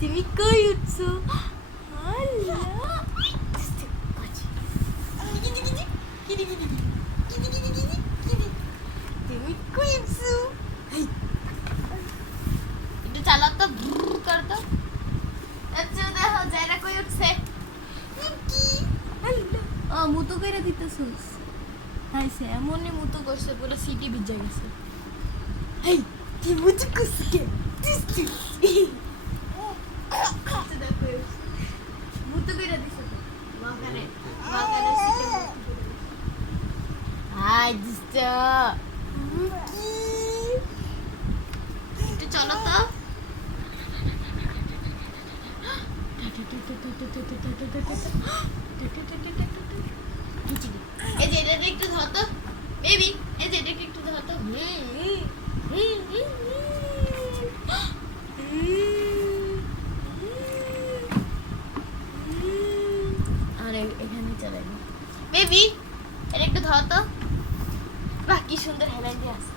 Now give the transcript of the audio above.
তুমি কই উঠছো? তুমি কই উঠছো? একটু চালাও তো, কর তো। আচ্ছা দেখো যাইরা কই উঠছে। ও মুতো কইরা দিতেছস। হাইছে এমনই মুতো করছে পুরো সিটি ভিজে গেছে। হেই তুই মুতো করছিস কে? মুতো কইরা দিছে তো। মাখানে সিটে মুতো কইরা দিছে। হাই দিছ। একটু চলো তো। এই যে এটা একটু ধর তো বেবি, এই যে এটা একটু ধর তো। আর এখানে চলে বেবি, এটা একটু ধর তো। বাহ কি সুন্দর হেলাইতে আছে।